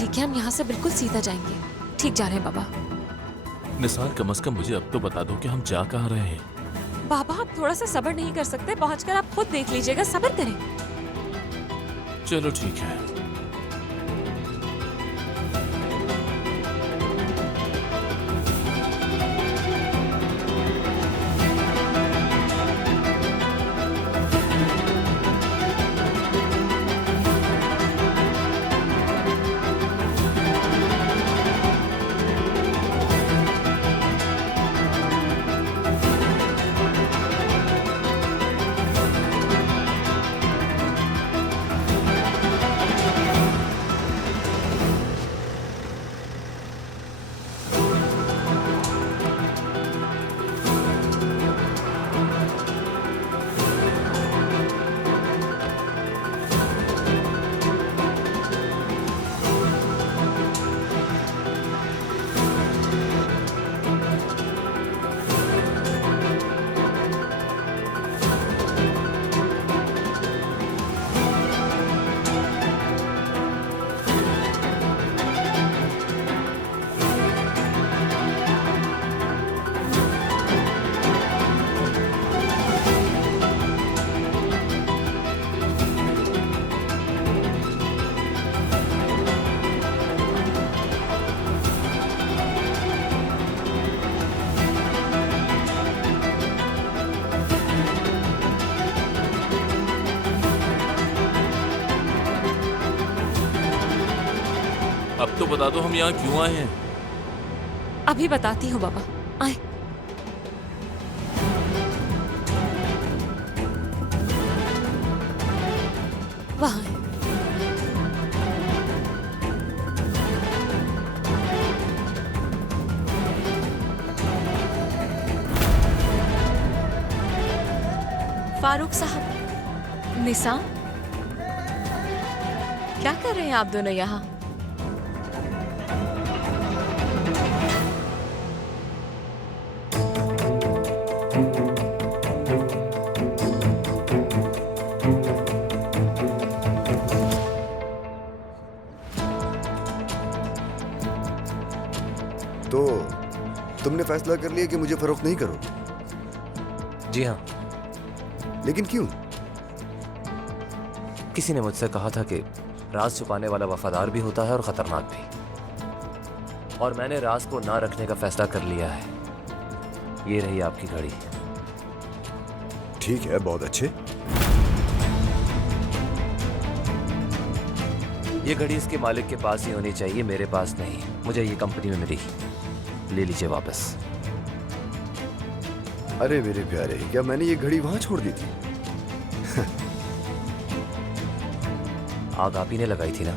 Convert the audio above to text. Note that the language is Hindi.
ठीक है, हम यहाँ से बिल्कुल सीधा जाएंगे। ठीक जा रहे हैं बाबा। निसार, कम से कम मुझे अब तो बता दो कि हम जा कहाँ रहे हैं। बाबा आप थोड़ा सा सब्र नहीं कर सकते? पहुंचकर आप खुद देख लीजिएगा, सब्र करें। चलो ठीक है। अब तो बता दो हम यहाँ क्यों आए हैं। अभी बताती हूँ बाबा, आए। वहाँ है। फारूक साहब, निसार, क्या कर रहे हैं आप दोनों यहाँ? तो तुमने फैसला कर लिया कि मुझे फरोख्त नहीं करो? जी हाँ। लेकिन क्यों? किसी ने मुझसे कहा था कि राज छुपाने वाला वफादार भी होता है और खतरनाक भी, और मैंने राज को ना रखने का फैसला कर लिया है। ये रही आपकी घड़ी। ठीक है, बहुत अच्छे। ये घड़ी इसके मालिक के पास ही होनी चाहिए, मेरे पास नहीं। मुझे ये कंपनी में मिली, ले लीजिए वापस। अरे मेरे प्यारे, क्या मैंने ये घड़ी वहां छोड़ दी थी? आग आप ही ने लगाई थी ना?